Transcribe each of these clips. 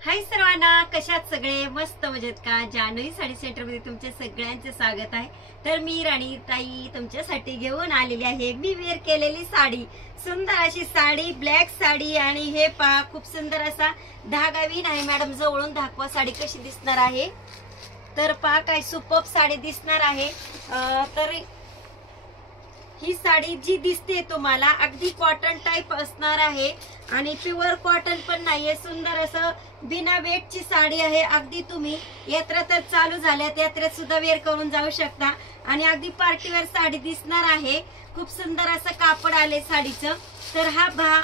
हाय सर्वांना, कशात सगळे मस्त मजेत का? जानवी साडी सेंटर मध्ये तुमचे सगळ्यांचे स्वागत आहे। तर मी राणी ताई तुमच्यासाठी घेऊन आलेली आहे मी वेअर केलेली साडी, सुंदर अशी साडी, ब्लॅक साडी। आणि हे पहा, खूप सुंदर असा धागा विण आहे। मॅडम जवळून दाखवा साडी कशी दिसणार आहे। तर पहा काय सुपर्ब साडी दिसणार आहे। तर ही साडी जी दिसते तुम्हाला अगदी कॉटन टाइप असणार आहे आणि प्युअर कॉटन पण नाहीये। सुंदर असं बिना वेटची साडी आहे। अगदी तुम्ही यात्रा तर चालू झाल्यात, यात्रेत सुद्धा वेअर करून जाऊ शकता आणि अगदी पार्टीवेअर साडी दिसणार आहे। खूप सुंदर असं कापड आले साडीचं। तर हा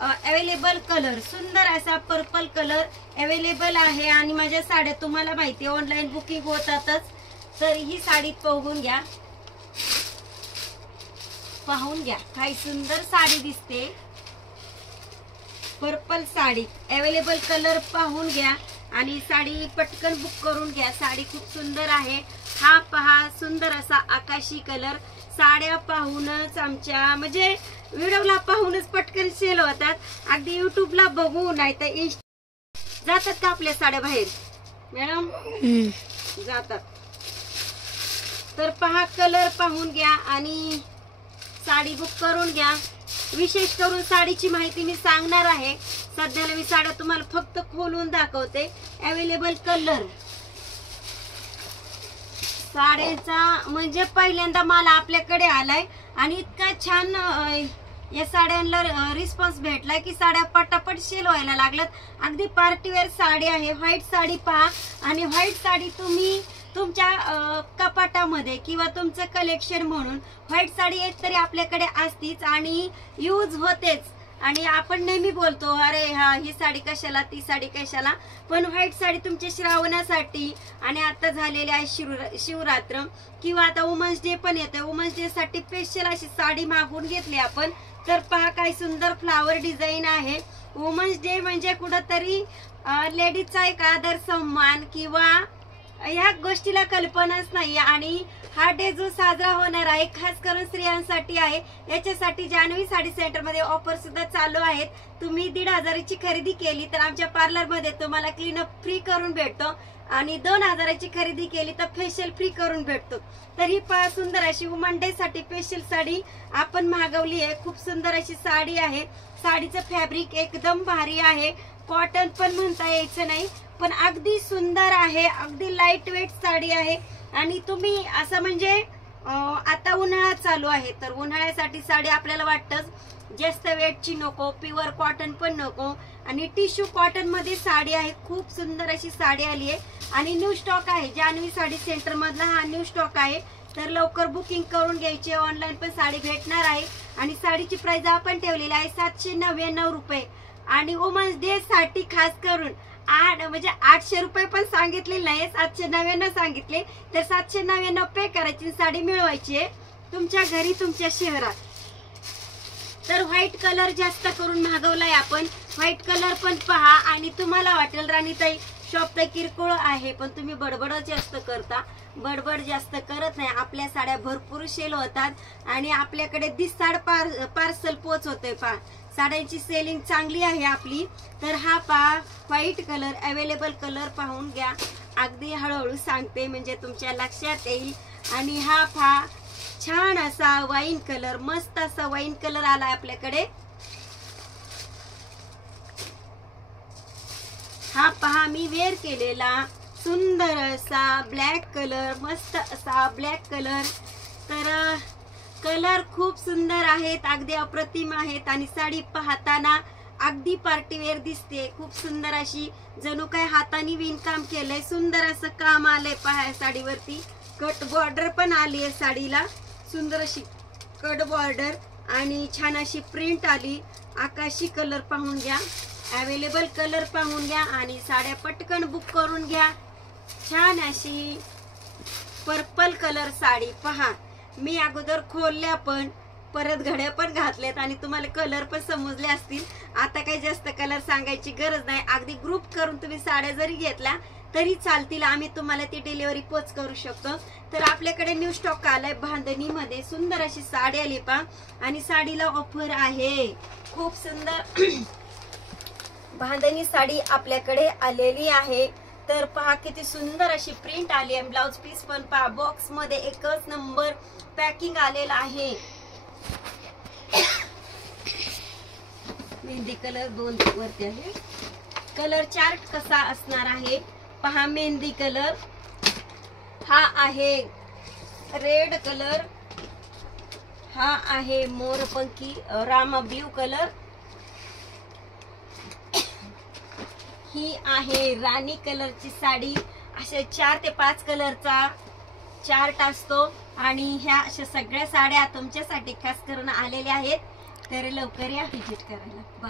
अवेलेबल कलर सुंदर असा पर्पल कलर अवेलेबल आहे आणि माझ्या साड्या तुम्हाला माहिती ऑनलाईन बुकिंग होतातच। तर ही साडी पाहून घ्या, पाहून घ्या काय सुंदर साडी दिसते। पर्पल साडी अवेलेबल कलर पाहून घ्या आणि साडी पटकन बुक करून घ्या। साडी खूप सुंदर आहे। हा पहा सुंदर असा आकाशी कलर। साड्या पाहूनच आमच्या म्हणजे व्हिडिओला पाहूनच पटकन सेल होतात। अगदी युट्यूबला बघून नाही तर जातात का आपल्या साड्या बाहेर मॅडम? जातात। तर पहा कलर पाहून घ्या आणि साडी बुक करून घ्या। विशेष करून साडीची माहिती मी सांगणार आहे। सध्याला मी साड्या तुम्हाला फक्त खोलून दाखवते। अवेलेबल कलर साड्याचा म्हणजे पहिल्यांदा माल आपल्याकडे आलाय आणि इतका छान या साड्यांना रिस्पॉन्स भेटलाय की साड्या पटापट सेल व्हायला लागल्यात। अगदी पार्टीवेअर साडी आहे। व्हाईट साडी पहा आणि व्हाईट साडी तुम्ही तुमच्या कपाटामध्ये किंवा तुमचं कलेक्शन म्हणून व्हाईट साडी एक तरी आपल्याकडे असतीच आणि यूज होतेच। आणि आपण नेहमी बोलतो अरे हा ही साडी कशाला, ती साडी कशाला, पण व्हाईट साडी तुमच्या श्रावणासाठी आणि आता झालेली आहे शिवरात्र किंवा आता वुमन्स डे पण येते। वुमन्स डे साठी स्पेशल अशी साडी मागवून घेतली आपण। तर पहा काय सुंदर फ्लावर डिझाईन आहे। वुमन्स डे म्हणजे कुठंतरी लेडीजचा एक आदर सन्मान किंवा ह्या गोष्टीला कल्पनाच नाही आणि हा डे जो साजरा होणार आहे खास करून स्त्रियांसाठी आहे। याच्यासाठी जानवी साडी सेंटर मध्ये ऑफर सुद्धा चालू आहेत। तुम्ही 1500ची खरेदी केली तर आमच्या पार्लर मध्ये तुम्हाला क्लीनअप फ्री करून भेटतो आणि 2000ची खरेदी केली तर फेशियल फ्री करून भेटतो। तर ही सुंदर अशी वुमन डे साठी स्पेशल साडी आपण मागवली आहे। खूप सुंदर अशी साडी आहे। साडीचं फॅब्रिक एकदम भारी आहे। कॉटन पण म्हणता यायचं नाही पण अगदी सुंदर आहे। अगदी लाईट वेट साडी आहे आणि तुम्ही असं म्हणजे आता उन्हाळा चालू आहे तर उन्हाळ्यासाठी साडी आपल्याला वाटतच जास्त वेटची नको, प्युअर कॉटन पण नको आणि टिश्यू कॉटन मध्ये साडी आहे। खूप सुंदर अशी साडी आली आहे आणि न्यू स्टॉक आहे। जानवी साडी सेंटर मधला हा न्यू स्टॉक आहे। तर लवकर बुकिंग करून घ्यायची। ऑनलाईन पण साडी भेटणार आहे आणि साडीची प्राइस आपण ठेवलेली आहे 799 रुपये आणि वुमन्स डे साठी खास करून म्हणजे 800 रुपये पण सांगितले नाही, 799 सांगितले। तर 799 पे करायची, साडी मिळवायची आहे तुमच्या घरी तुमच्या शहरात। तर व्हाईट कलर जास्त करून मागवलाय आपण। व्हाईट कलर पण पहा आणि तुम्हाला वाटेल राणीताई शॉप तर किरकोळ आहे पण तुम्ही बडबड जास्त करता। बडबड जास्त करत नाही। आपल्या साड्या भरपूर सेल होतात आणि आपल्याकडे दिसाड पार्सल पोहोचवते। पहा साड्यांची सेलिंग चांगली आहे आपली। तर हा पहा व्हाईट कलर अवेलेबल कलर पाहून घ्या। अगदी हळूहळू सांगते म्हणजे तुमच्या लक्षात येईल। आणि हा पहा छान असा वाईन कलर, मस्त असा वाईन कलर आला आपल्याकडे। हा पहा मी वेअर केलेला सुंदर असा ब्लॅक कलर, मस्त असा ब्लॅक कलर। तर कलर खूप सुंदर आहेत, अगदी अप्रतिम आहेत आणि साडी पाहताना अगदी पार्टीवेअर दिसते। खूप सुंदर अशी जणू काय हाताने विणकाम केलंय। सुंदर असं काम आलंय पहा साडीवरती। कट बॉर्डर पण आली आहे साडीला, सुंदर अशी कट बॉर्डर आणि छान अशी प्रिंट आली। आकाशी कलर पाहून घ्या, अवेलेबल कलर पाहून घ्या आणि साड्या पटकन बुक करून घ्या। छान अशी पर्पल कलर साडी पहा। मी अगोदर खोलल्या पण परत घड्या पण घातल्यात आणि तुम्हाला कलर पण समजले असतील। आता काही जास्त कलर सांगायची गरज नाही। अगदी ग्रुप करून तुम्ही साड्या जरी घेतल्या तरी चालतील, आम्ही तुम्हाला ती डिलिव्हरी पोच करू शकतो। तर आपल्याकडे न्यू स्टॉक आलाय बांधणी मध्ये। सुंदर अशी साडी आली पहा आणि साडीला ऑफर आहे खूप सुंदर बांधणी साडी आपल्याकडे आलेली आहे। तर पहा किती सुंदर अशी प्रिंट आली आहे। ब्लाउज पीस पण पहा, बॉक्स मध्ये एकच नंबर पॅकिंग आलेला आहे। मेहंदी कलर 2 वरती आहे। कलर चार्ट कसा असणार आहे पहा। मेहंदी कलर हा आहे, रेड कलर हा आहे, मोरपंखी रामा ब्ल्यू कलर ही आहे, राणी कलरची साडी। असे 4 ते 5 कलरचा चार्ट असतो आणि ह्या अशा सगळ्या साड्या तुमच्यासाठी खास करून आलेल्या आहेत। तर लवकर या व्हिजिट करायला।